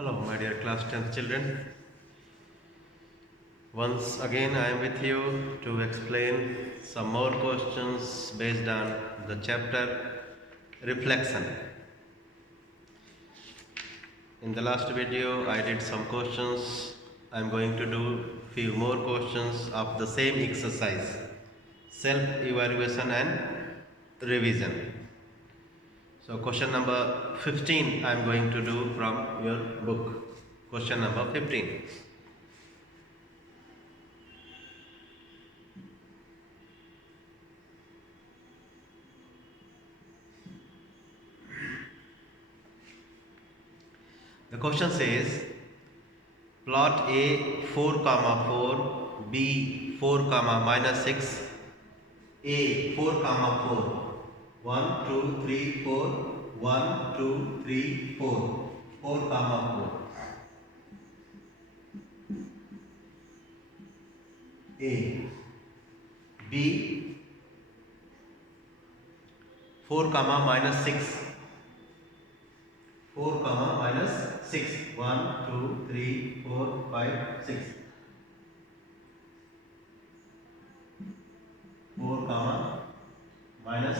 Hello, my dear class 10th children. Once again, I am with you to explain some more questions based on the chapter Reflection. In the last video, I did some questions. I am going to do few more questions of the same exercise, self-evaluation and revision. So, question number 15 I am going to do from your book. Question number 15. The question says, plot A 4 comma 4, B 4 comma minus 6, A 4 comma 4, 1, 2, 3, 4, 1, 2, 3, 4, 4 comma 4, A, B 4 comma minus 6, 4 comma minus 6, 1, 2, 3, 4, 5, 6, 4 comma minus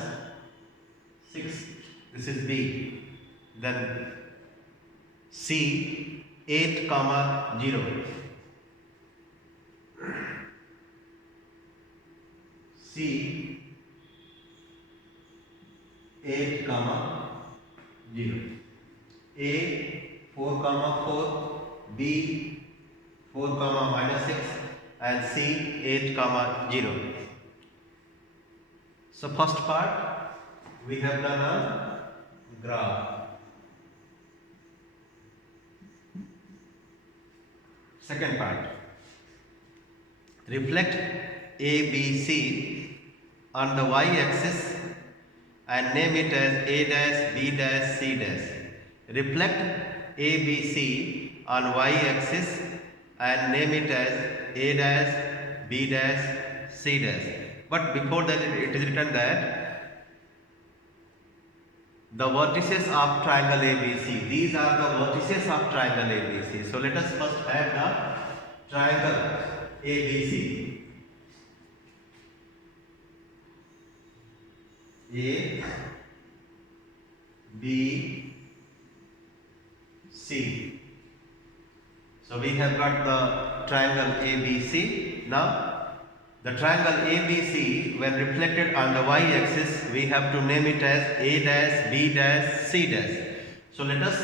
6, this is B. Then C 8 comma 0, C 8 comma 0, A 4 comma 4, B 4 comma minus 6 and C 8 comma 0. So first part we have done a graph. Second part, reflect A, B, C on the y-axis and name it as A dash, B dash, C dash. Reflect A, B, C on y-axis and name it as A dash, B dash, C dash. But before that it is written that the vertices of triangle ABC. These are the vertices of triangle ABC. So let us first have the triangle ABC. A, B, C. So we have got the triangle ABC. Now the triangle ABC, when reflected on the y-axis, we have to name it as A dash, B dash, C dash. So let us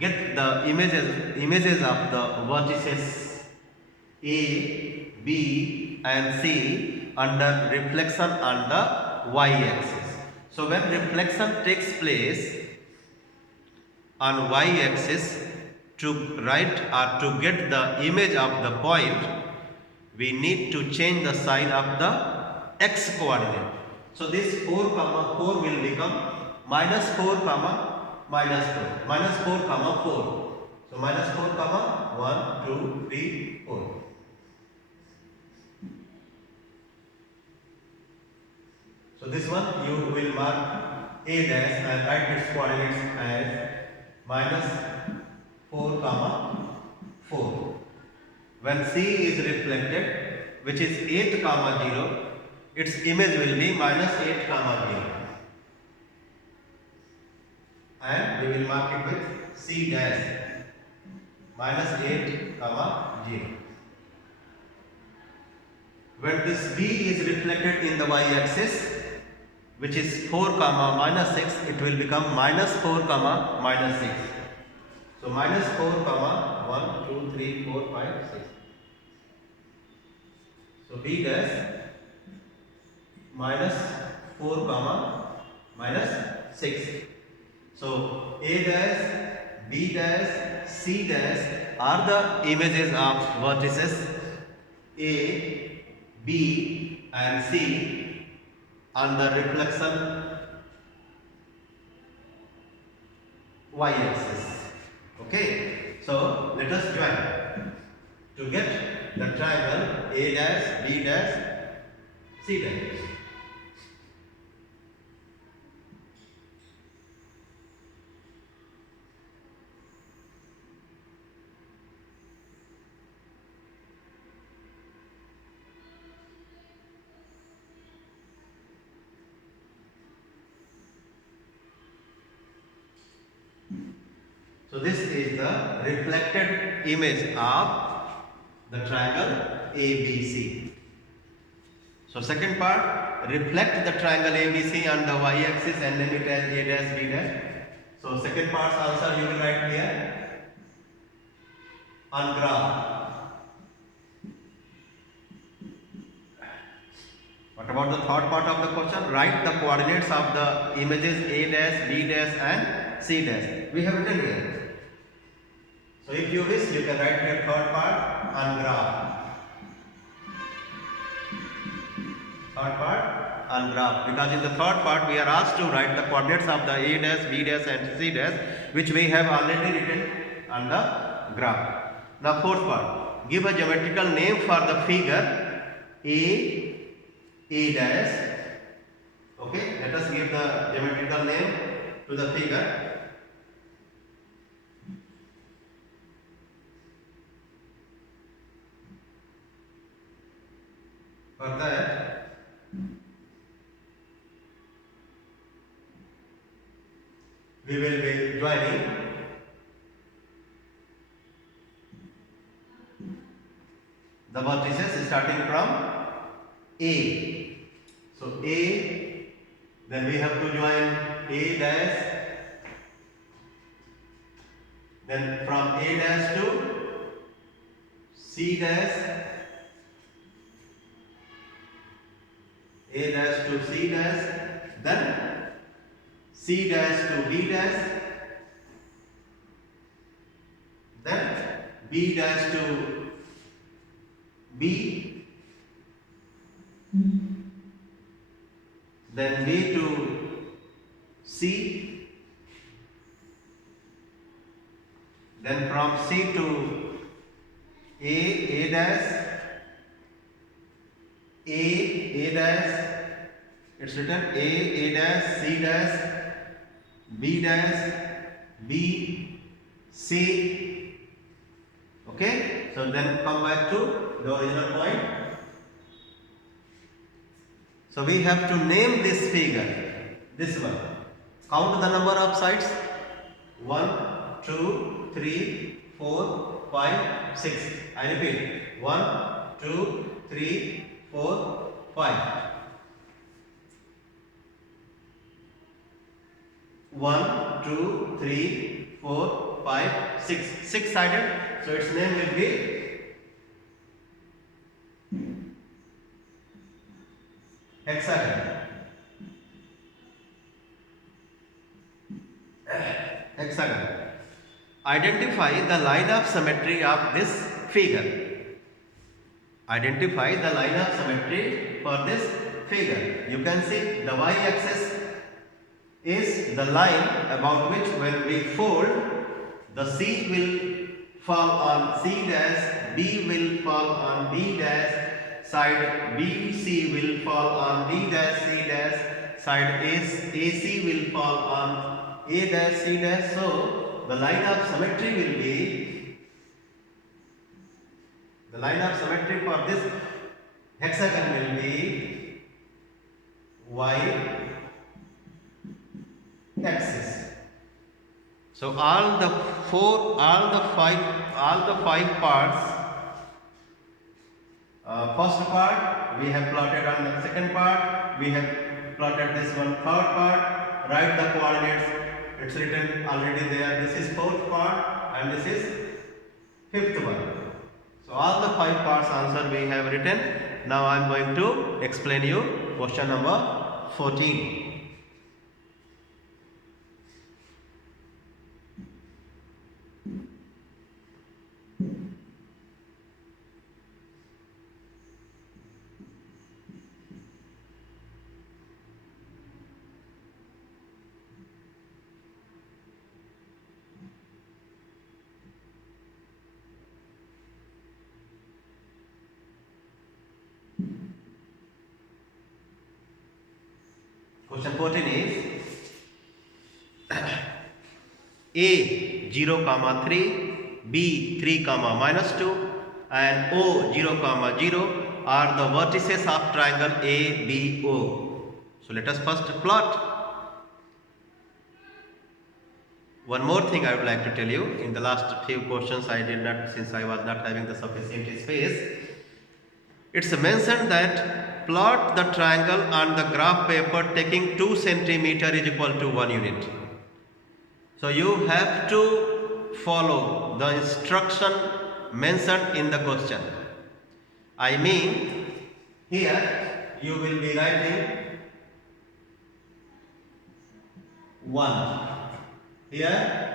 get the images of the vertices A, B and C under reflection on the y-axis. So when reflection takes place on y-axis, to write or to get the image of the point, we need to change the sign of the x coordinate. So this 4 comma 4 will become minus 4 comma minus 4, minus 4 comma 4. So minus 4 comma 1, 2, 3, 4. So this one you will mark A dash and write its coordinates as minus 4 comma 4. When C is reflected, which is 8 comma 0, its image will be minus 8 comma 0. And we will mark it with C dash minus 8 comma 0. When this B is reflected in the y-axis, which is 4 comma minus 6, it will become minus 4 comma minus 6. So minus 4 comma 1, 2, 3, 4, 5, 6. So B dash minus 4 comma minus 6. So A dash, B dash, C dash are the images of vertices A, B and C on the reflection y-axis. Okay, so let us join to get the triangle A dash, B dash, C dash. So this is the reflected image of the triangle ABC. So second part, reflect the triangle ABC on the y-axis and name it as A dash B dash. So second part's answer you will write here on graph. What about the third part of the question? Write the coordinates of the images A dash, B dash and C dash. We have written here. So if you wish, you can write your third part on graph. Third part on graph, because in the third part we are asked to write the coordinates of the A dash, B dash and C dash, which we have already written on the graph. Now fourth part, give a geometrical name for the figure A dash. Okay, let us give the geometrical name to the figure. For that, we will be joining the vertices starting from A. So A, then we have to join A dash, then from A dash to C dash, A dash to C dash, then C dash to B dash, then B dash to B, then B to C, then from C to A dash, A dash, it's written A dash, C dash, B dash, B, C. Okay, so then come back to the original point. So we have to name this figure, this one. Count the number of sides. 1, 2, 3, 4, 5, 6. I repeat. 1, 2, 3, 4, 5. 1, 2, 3, 4, 5, 6. 6 sided. So its name will be hexagon. Hexagon. Identify the line of symmetry of this figure. Identify the line of symmetry for this figure. You can see the y-axis is the line about which when we fold, the C will fall on C dash, B will fall on B dash, side BC will fall on D dash C dash, side AC will fall on A dash C dash. So the line of symmetry will be, the line of symmetry for this hexagon will be Y axis. So all the five parts. First part we have plotted on the second part. We have plotted this one third part. Write the coordinates. It's written already there. This is fourth part and this is fifth one. So all the 5 parts answer we have written. Now I am going to explain you question number 14. Question 14 is A 0, 3, B 3, -2 and O 0, 0 are the vertices of triangle ABO. So let us first plot. One more thing I would like to tell you. In the last few questions I did not, since I was not having the sufficient space, it's mentioned that plot the triangle on the graph paper taking 2 centimeter is equal to 1 unit. So you have to follow the instruction mentioned in the question. I mean, here you will be writing 1, here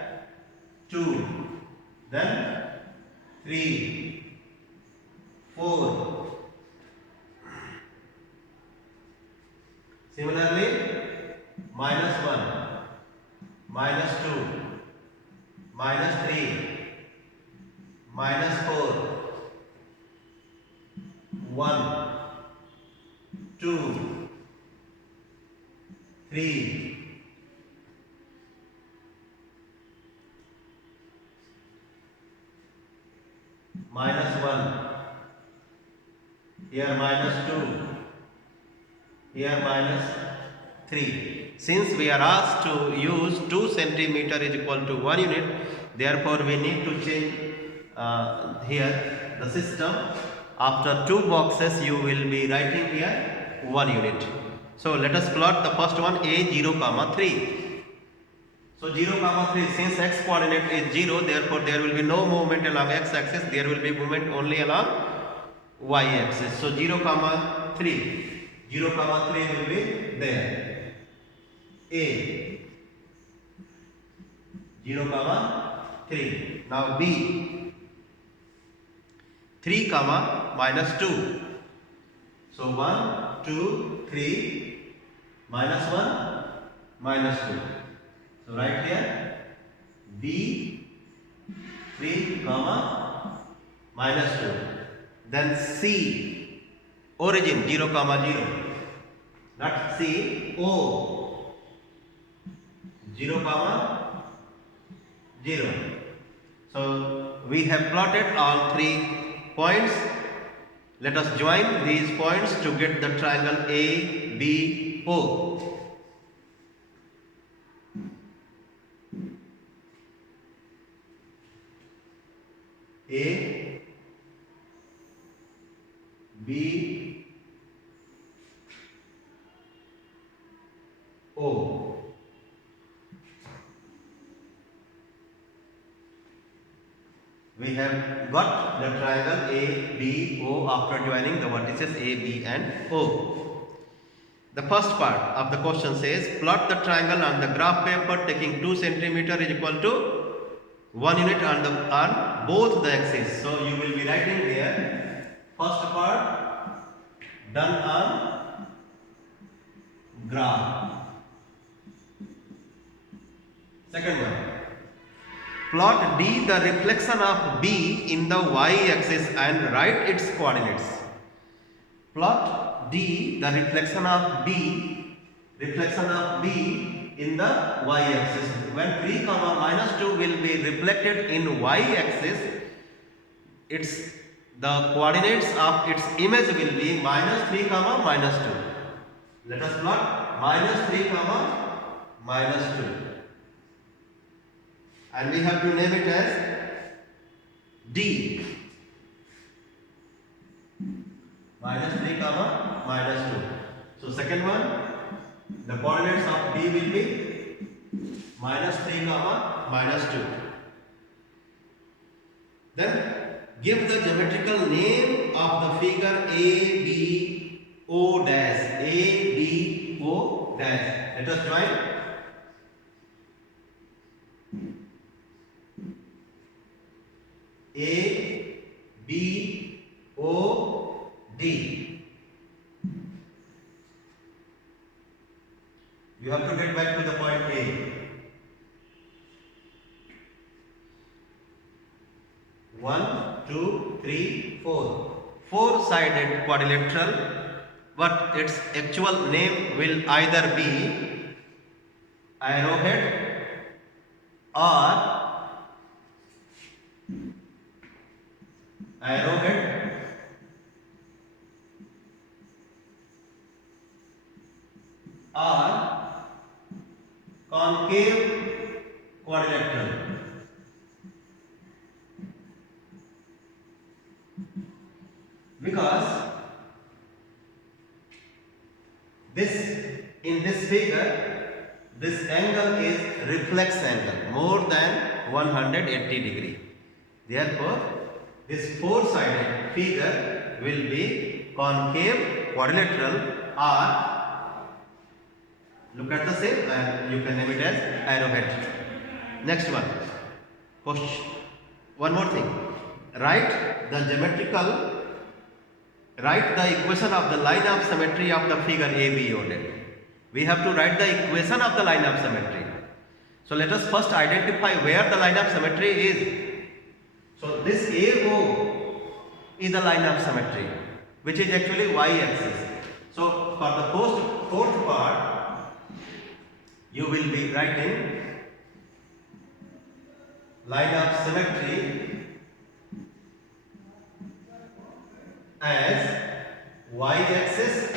2, then 3, 4. Similarly, -1, -2, -3, -4, 1, 2, 3, -1, here -2, here -3. Since we are asked to use 2 centimeter is equal to 1 unit, therefore we need to change here the system. After 2 boxes you will be writing here 1 unit. So let us plot the first one, a 0, 3. So 0, 3, since x coordinate is 0, therefore there will be no movement along x axis, there will be movement only along y axis. So 0, 3, 0, 3 will be there. A 0, 3. Now B 3, -2. So 1, 2, 3, -1, -2. So right here B 3, -2. Then C origin 0, 0. Not C, O 0, 0. So we have plotted all 3 points. Let us join these points to get the triangle ABO. A B O. We have got the triangle ABO after joining the vertices A, B and O. The first part of the question says, plot the triangle on the graph paper taking 2 centimeter is equal to 1 unit on both the axes. So you will be writing here, first part done on graph. Second one, plot D the reflection of B in the y-axis and write its coordinates. Plot D the reflection of B in the y-axis. When 3, -2 will be reflected in y-axis, the coordinates of its image will be -3, -2. Let us plot -3, -2. And we have to name it as D. -3, -2. So second one, the coordinates of D will be -3, -2. Then give the geometrical name of the figure ABO dash. ABO dash. Let us join. A B O D. You have to get back to the point A. One, two, three, four. Four-sided quadrilateral, but its actual name will either be arrowhead or concave quadrilateral. Because in this figure, this angle is reflex angle more than 180 degree. Therefore, this four-sided figure will be concave, quadrilateral, or look at the same and you can name it as arrowhead. Next one. Question. One more thing. Write the equation of the line of symmetry of the figure ABOD. We have to write the equation of the line of symmetry. So let us first identify where the line of symmetry is. So this AO is the line of symmetry, which is actually y-axis. So for the fourth part, you will be writing line of symmetry as y-axis,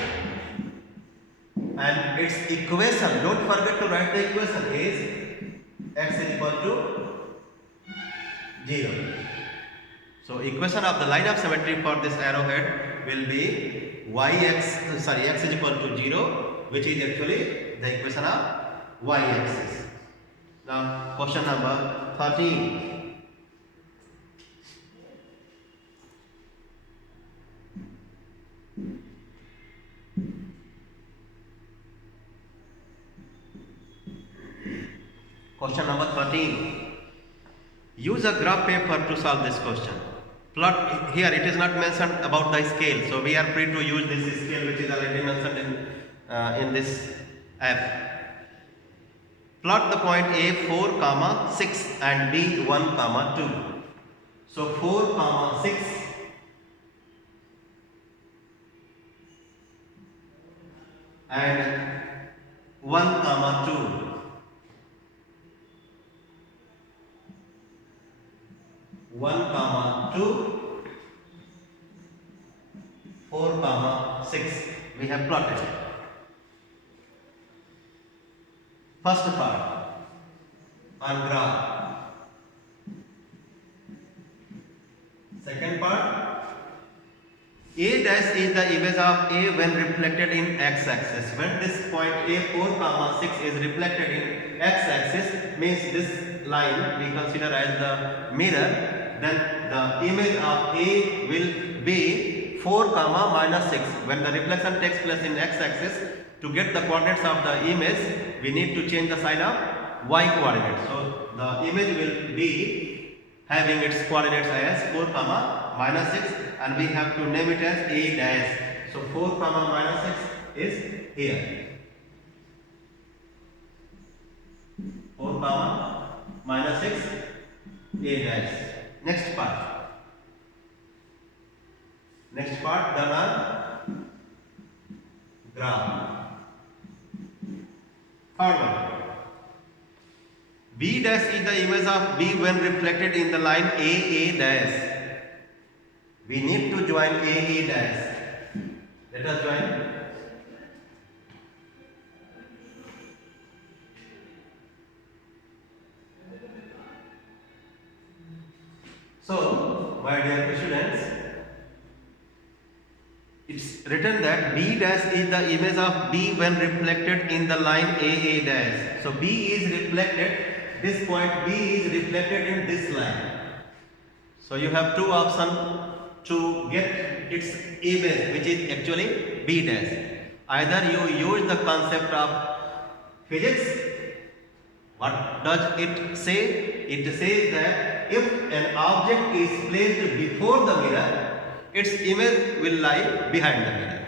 and its equation, don't forget to write the equation, is x is equal to 0. So equation of the line of symmetry for this arrowhead will be x is equal to 0, which is actually the equation of y-axis. Now question number 13. Question number 13. Use a graph paper to solve this question. Plot, here it is not mentioned about the scale, so we are free to use this scale which is already mentioned in this F. Plot the point A 4, 6 and B 1, 2. So 4, 6 and 1, 2. 1, 2, 4, 6. We have plotted. First part on graph. Second part, A dash is the image of A when reflected in x-axis. When this point A 4, 6 is reflected in x-axis, means this line we consider as the mirror, then the image of A will be 4, minus 6. When the reflection takes place in x-axis, to get the coordinates of the image, we need to change the sign of y coordinate. So the image will be having its coordinates as 4, minus 6, and we have to name it as A dash. So 4, minus 6 is here. 4, minus 6, A dash. Next part done on graph. Third one. B dash is the image of B when reflected in the line A dash. We need to join A dash. Let us join. So, my dear students, it's written that B dash is the image of B when reflected in the line A dash. So B is reflected, this point B is reflected in this line. So you have two options to get its image, which is actually B dash. Either you use the concept of physics. What does it say? It says that if an object is placed before the mirror, its image will lie behind the mirror.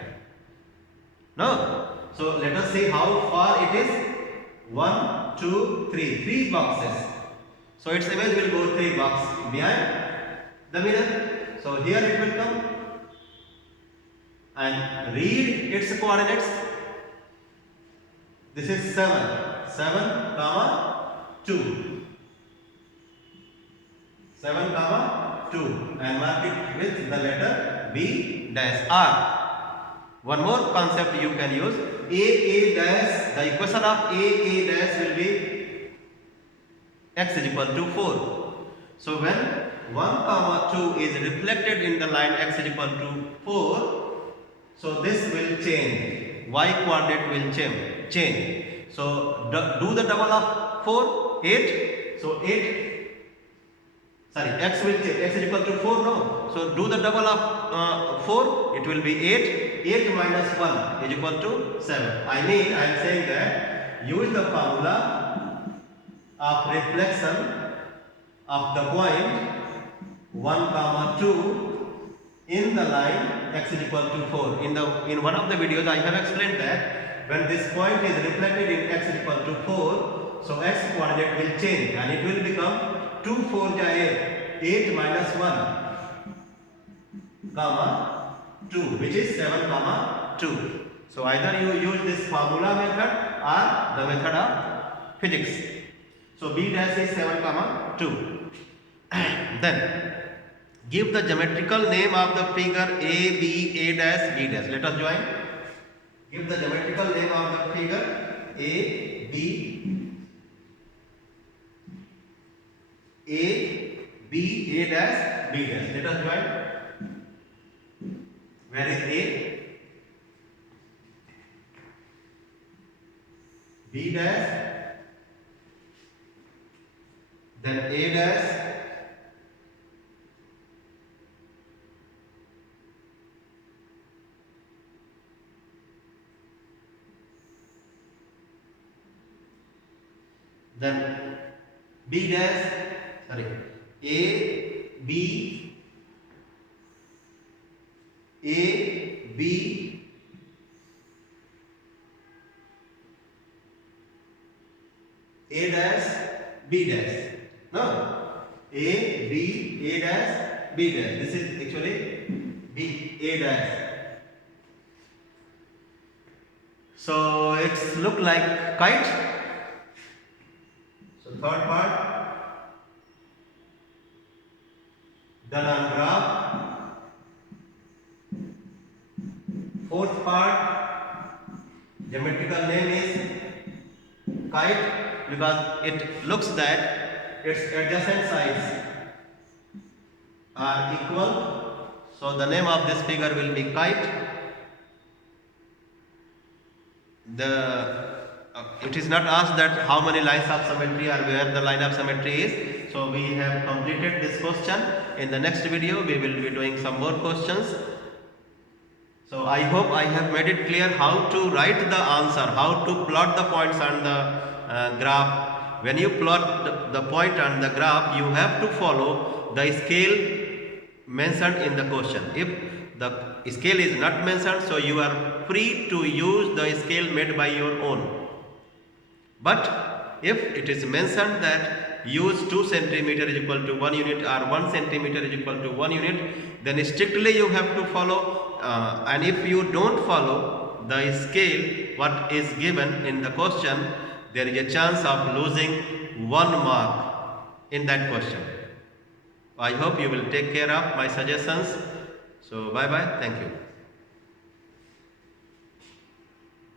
No? So let us see how far it is. 1, 2, 3. 3 boxes. So its image will go 3 boxes behind the mirror. So here it will come and read its coordinates. This is 7, 2. 7, 2, and mark it with the letter B dash R. One more concept you can use. A dash, the equation of A dash will be x is equal to 4. So when 1 comma 2 is reflected in the line x is equal to 4, so this will change, y coordinate will change. So do the double of 4, 8. So 8, sorry, x will change, x is equal to 4, no. So do the double of 4, it will be 8. 8 minus 1 is equal to 7. I am saying that use the formula of reflection of the point 1 comma 2 in the line x is equal to 4. In one of the videos I have explained that when this point is reflected in x is equal to 4, so x coordinate will change and it will become 2 4 ja 8 minus 1 comma 2, which is 7 comma 2. So either you use this formula method or the method of physics. So b dash is 7 comma 2. Then give the geometrical name of the figure a b a dash b dash. Let us join. Give the geometrical name of the figure a b a dash b dash. Let us join. Where is a? B dash, then a dash, then b dash, sorry, a b a dash b dash. No, a b a dash b dash. This is actually b a dash. So it's look like kite. So third part done on graph. Fourth part geometrical name is kite, because it looks that its adjacent sides are equal. So the name of this figure will be kite. It is not asked that how many lines of symmetry or where the line of symmetry is. So we have completed this question. In the next video we will be doing some more questions. So I hope I have made it clear how to write the answer, how to plot the points on the graph. When you plot the point on the graph, you have to follow the scale mentioned in the question. If the scale is not mentioned, so you are free to use the scale made by your own. But if it is mentioned that use 2 cm is equal to 1 unit or 1 cm is equal to 1 unit, then strictly you have to follow. And if you don't follow the scale what is given in the question, there is a chance of losing 1 mark in that question. I hope you will take care of my suggestions. So bye bye, thank you.